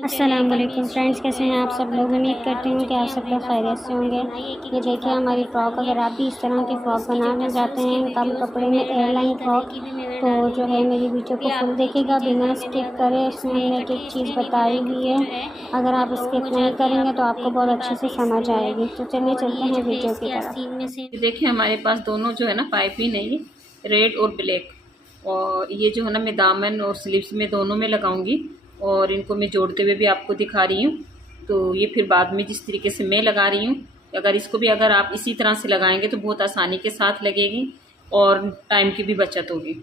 अस्सलाम वालेकुम फ्रेंड्स, कैसे हैं आप सब लोग। उम्मीद करती हूँ कि आप सब लोग खैरियत से होंगे। ये देखिए हमारी फ़्रॉक, अगर आप भी इस तरह की फ़्रॉक बनाना चाहते हैं कम कपड़े में एयरलाइन फ़्रॉक, तो जो है मेरी वीडियो को फुल देखिएगा, बिना स्किप करे। उसमें हमने एक एक चीज़ बताई हुई है। अगर आप स्किप नहीं करेंगे तो आपको बहुत अच्छे से समझ आएगी। तो चलिए चलते हैं वीडियो की तरफ। देखिए हमारे पास दोनों जो है ना पाइपिंग है, ये रेड और ब्लैक, और ये जो है ना मैं दामन और स्लीव्स में दोनों में लगाऊंगी, और इनको मैं जोड़ते हुए भी आपको दिखा रही हूँ। तो ये फिर बाद में जिस तरीके से मैं लगा रही हूँ, अगर इसको भी अगर आप इसी तरह से लगाएंगे तो बहुत आसानी के साथ लगेगी और टाइम की भी बचत होगी।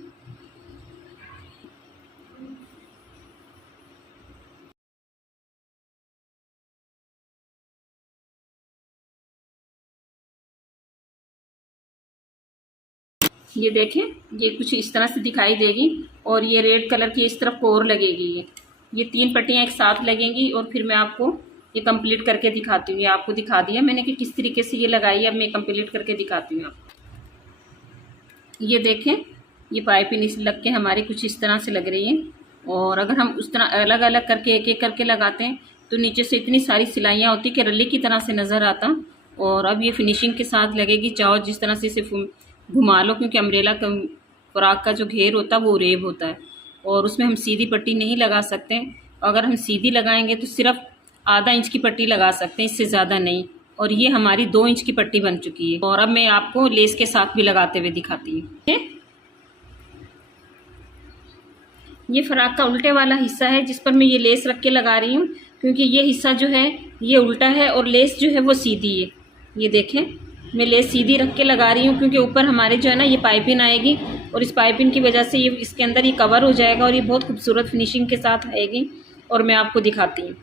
ये देखें, ये कुछ इस तरह से दिखाई देगी, और ये रेड कलर की इस तरफ कोर लगेगी। ये 3 पट्टियाँ एक साथ लगेंगी, और फिर मैं आपको ये कंप्लीट करके दिखाती हूँ। ये आपको दिखा दिया मैंने कि किस तरीके से ये लगाई है। अब मैं कंप्लीट करके दिखाती हूँ आपको। ये देखें, ये पाइपिंग इस लग के हमारी कुछ इस तरह से लग रही है, और अगर हम उस तरह अलग अलग करके एक एक करके लगाते हैं तो नीचे से इतनी सारी सिलाइयाँ होती कि रल्ली की तरह से नज़र आता। और अब ये फिनिशिंग के साथ लगेगी, चाहो जिस तरह से इसे घुमा लो, क्योंकि अम्ब्रेला का फ्रॉक का जो घेर होता है वो रेब होता है, और उसमें हम सीधी पट्टी नहीं लगा सकते। अगर हम सीधी लगाएंगे तो सिर्फ आधा इंच की पट्टी लगा सकते हैं, इससे ज़्यादा नहीं। और ये हमारी 2 इंच की पट्टी बन चुकी है, और अब मैं आपको लेस के साथ भी लगाते हुए दिखाती हूँ। ये फ्रॉक का उल्टे वाला हिस्सा है जिस पर मैं ये लेस रख के लगा रही हूँ, क्योंकि ये हिस्सा जो है ये उल्टा है और लेस जो है वो सीधी है। ये देखें, मैं लेस सीधी रख के लगा रही हूँ क्योंकि ऊपर हमारे जो है ना ये पाइपिंग आएगी, और इस पाइपिंग की वजह से ये इसके अंदर ये कवर हो जाएगा, और ये बहुत खूबसूरत फिनिशिंग के साथ आएगी। और मैं आपको दिखाती हूँ।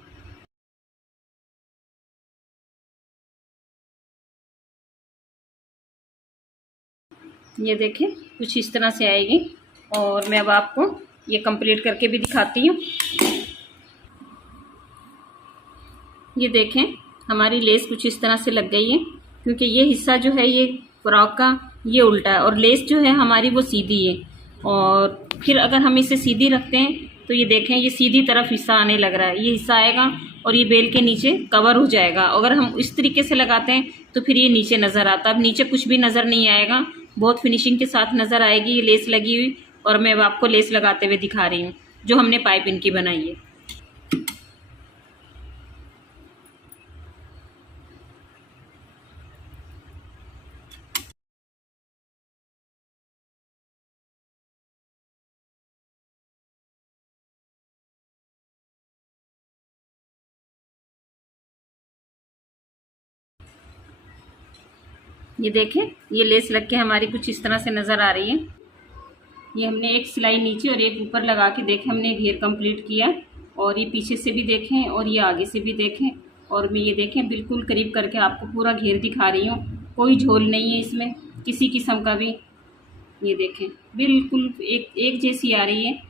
ये देखें, कुछ इस तरह से आएगी, और मैं अब आपको ये कंप्लीट करके भी दिखाती हूँ। ये देखें, हमारी लेस कुछ इस तरह से लग गई है, क्योंकि ये हिस्सा जो है ये फ्रॉक का ये उल्टा है, और लेस जो है हमारी वो सीधी है। और फिर अगर हम इसे सीधी रखते हैं तो ये देखें, ये सीधी तरफ हिस्सा आने लग रहा है, ये हिस्सा आएगा और ये बेल के नीचे कवर हो जाएगा। अगर हम इस तरीके से लगाते हैं तो फिर ये नीचे नज़र आता, अब नीचे कुछ भी नज़र नहीं आएगा, बहुत फिनिशिंग के साथ नज़र आएगी ये लेस लगी हुई। और मैं अब आपको लेस लगाते हुए दिखा रही हूँ जो हमने पाइप इनकी बनाई है। ये देखें, ये लेस लग के हमारी कुछ इस तरह से नज़र आ रही है। ये हमने एक सिलाई नीचे और एक ऊपर लगा के देखें, हमने घेर कंप्लीट किया। और ये पीछे से भी देखें और ये आगे से भी देखें, और मैं ये देखें बिल्कुल करीब करके आपको पूरा घेर दिखा रही हूँ। कोई झोल नहीं है इसमें किसी किस्म का भी। ये देखें, बिल्कुल एक एक जैसी आ रही है।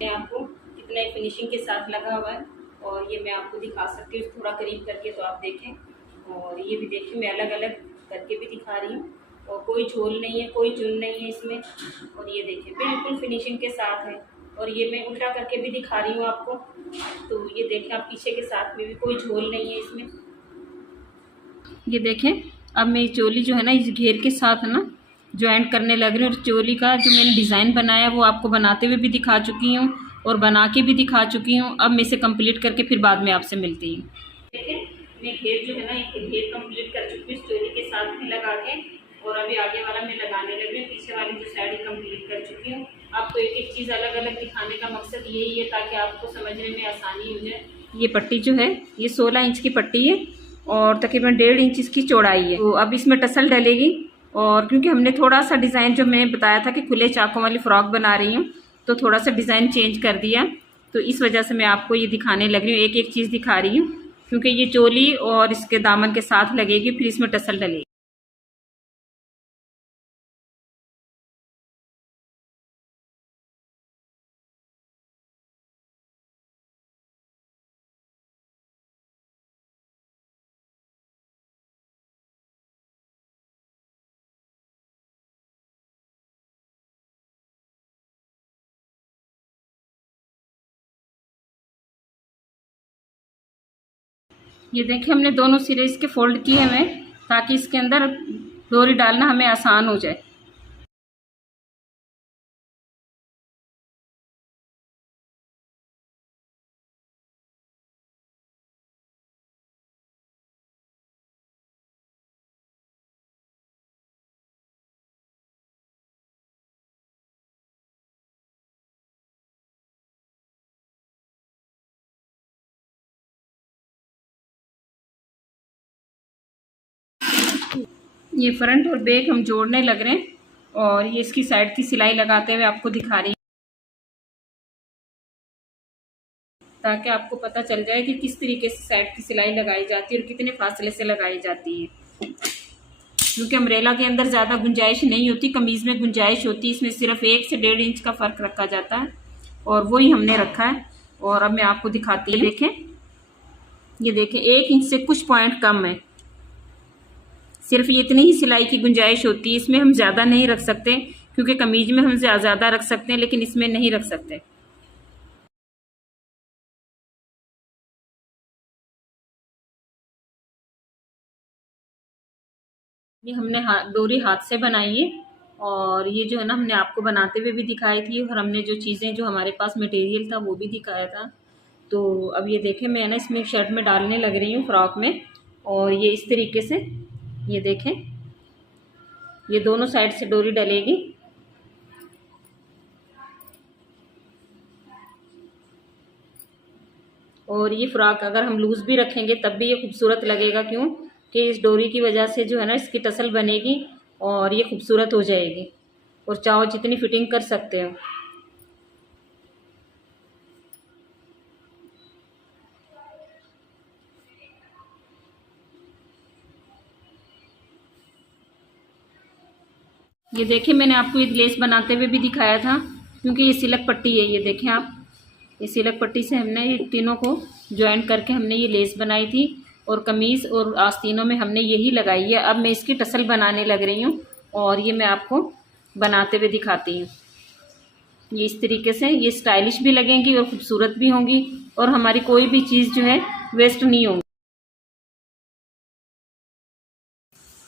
मैं आपको कितना फिनिशिंग के साथ लगा हुआ है, और ये मैं आपको दिखा सकती हूँ थोड़ा करीब करके, तो आप देखें। और ये भी देखिए, मैं अलग अलग करके भी दिखा रही हूँ, और कोई झोल नहीं है, कोई चुन नहीं है इसमें। और ये देखिए बिल्कुल फिनिशिंग के साथ है। और ये मैं उल्टा करके भी दिखा रही हूँ आपको, तो ये देखें आप पीछे के साथ में भी कोई झोल नहीं है इसमें। ये देखें, अब मैं चोली जो है ना इस घेर के साथ ना ज्वाइंट करने लग रही हूँ, और चोली का जो मैंने डिज़ाइन बनाया वो आपको बनाते हुए भी दिखा चुकी हूँ और बना के भी दिखा चुकी हूँ। अब मैं इसे कंप्लीट करके फिर बाद में आपसे मिलती हूँ। देखें, मैं घेर जो है ना एक घेर कंप्लीट कर चुकी हूँ इस चोली के साथ में लगा के, और अभी आगे वाला मैं लगाने लग रही हूँ। पीछे वाली जो साइड कंप्लीट कर चुकी हूँ। आपको एक एक चीज़ अलग अलग दिखाने का मकसद यही है ताकि आपको समझने में आसानी हो जाए। ये पट्टी जो है ये 16 इंच की पट्टी है, और तकरीबन 1.5 इंच इसकी चौड़ाई है। तो अब इसमें टसल डलेगी, और क्योंकि हमने थोड़ा सा डिज़ाइन जो मैंने बताया था कि खुले चाकों वाली फ़्रॉक बना रही हूँ, तो थोड़ा सा डिज़ाइन चेंज कर दिया। तो इस वजह से मैं आपको ये दिखाने लग रही हूँ, एक एक चीज़ दिखा रही हूँ, क्योंकि ये चोली और इसके दामन के साथ लगेगी, फिर इसमें टसल डलेगी। ये देखिए हमने दोनों सिरे इसके फोल्ड किए हुए ताकि इसके अंदर डोरी डालना हमें आसान हो जाए। ये फ्रंट और बैक हम जोड़ने लग रहे हैं और ये इसकी साइड की सिलाई लगाते हुए आपको दिखा रही है ताकि आपको पता चल जाए कि किस तरीके से साइड की सिलाई लगाई जाती है और कितने फासले से लगाई जाती है। क्योंकि अम्ब्रेला के अंदर ज़्यादा गुंजाइश नहीं होती, कमीज़ में गुंजाइश होती है। इसमें सिर्फ 1 से 1.5 इंच का फ़र्क रखा जाता है और वही हमने रखा है। और अब मैं आपको दिखाती हूँ। देखें, ये देखें 1 इंच से कुछ पॉइंट कम है। सिर्फ इतनी ही सिलाई की गुंजाइश होती है। इसमें हम ज़्यादा नहीं रख सकते क्योंकि कमीज में हम ज़्यादा रख सकते हैं लेकिन इसमें नहीं रख सकते। ये हमने डोरी हाथ से बनाई है और ये जो है ना हमने आपको बनाते हुए भी दिखाई थी और हमने जो चीज़ें जो हमारे पास मटेरियल था वो भी दिखाया था। तो अब ये देखें मैं ना इसमें शर्ट में डालने लग रही हूँ, फ्रॉक में। और ये इस तरीके से ये देखें, ये दोनों साइड से डोरी डलेगी। और ये फ्रॉक अगर हम लूज़ भी रखेंगे तब भी ये खूबसूरत लगेगा, क्यों कि इस डोरी की वजह से जो है ना इसकी टसल बनेगी और ये खूबसूरत हो जाएगी और चाहो जितनी फिटिंग कर सकते हो। ये देखिए मैंने आपको ये लेस बनाते हुए भी दिखाया था क्योंकि ये सिलक पट्टी है। ये देखें आप, ये सिलक पट्टी से हमने ये तीनों को ज्वाइन करके हमने ये लेस बनाई थी और कमीज़ और आस्तीनों में हमने यही लगाई है। अब मैं इसकी टसल बनाने लग रही हूँ और ये मैं आपको बनाते हुए दिखाती हूँ। ये इस तरीके से ये स्टाइलिश भी लगेंगी और ख़ूबसूरत भी होंगी और हमारी कोई भी चीज़ जो है वेस्ट नहीं होगी।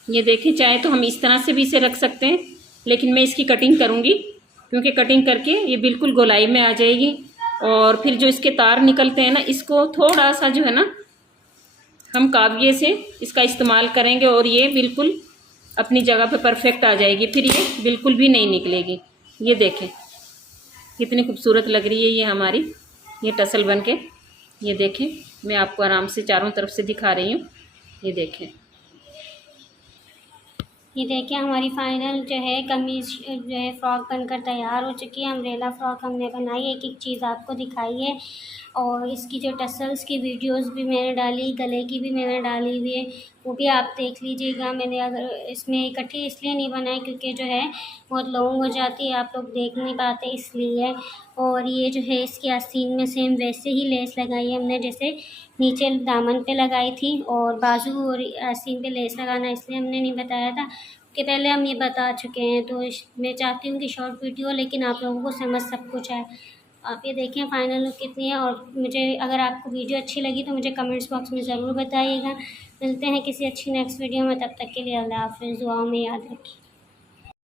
ये देखिए, चाहे तो हम इस तरह से भी इसे रख सकते हैं लेकिन मैं इसकी कटिंग करूँगी क्योंकि कटिंग करके ये बिल्कुल गोलाई में आ जाएगी। और फिर जो इसके तार निकलते हैं ना, इसको थोड़ा सा जो है ना हम काविये से इसका इस्तेमाल करेंगे और ये बिल्कुल अपनी जगह पे परफेक्ट आ जाएगी, फिर ये बिल्कुल भी नहीं निकलेगी। ये देखें कितनी खूबसूरत लग रही है ये हमारी ये टसल बन के। ये देखें मैं आपको आराम से चारों तरफ से दिखा रही हूँ। ये देखें, ये देखिए हमारी फाइनल जो है कमीज़ जो है फ्रॉक बनकर तैयार हो चुकी है। अम्ब्रेला फ्रॉक हमने बनाई, एक एक चीज़ आपको दिखाई है और इसकी जो टसल्स की वीडियोस भी मैंने डाली, गले की भी मैंने डाली हुई है, वो भी आप देख लीजिएगा। मैंने अगर इसमें इकट्ठी इसलिए नहीं बनाई क्योंकि जो है बहुत लॉन्ग हो जाती है, आप लोग देख नहीं पाते इसलिए। और ये जो है इसकी आस्तीन में सेम वैसे ही लेस लगाई है हमने जैसे नीचे दामन पे लगाई थी और बाजू और आस्तीन पे लेस लगाना इसलिए हमने नहीं बताया था कि पहले हम ये बता चुके हैं। तो मैं चाहती हूँ कि शॉर्ट वीडियो लेकिन आप लोगों को समझ सब कुछ आए। आप ये देखें फाइनल लुक कितनी है। और मुझे अगर आपको वीडियो अच्छी लगी तो मुझे कमेंट्स बॉक्स में ज़रूर बताइएगा। मिलते हैं किसी अच्छी नेक्स्ट वीडियो में, तब तक के लिए अल्लाह हाफ़िज़, दुआओं में याद रखिए।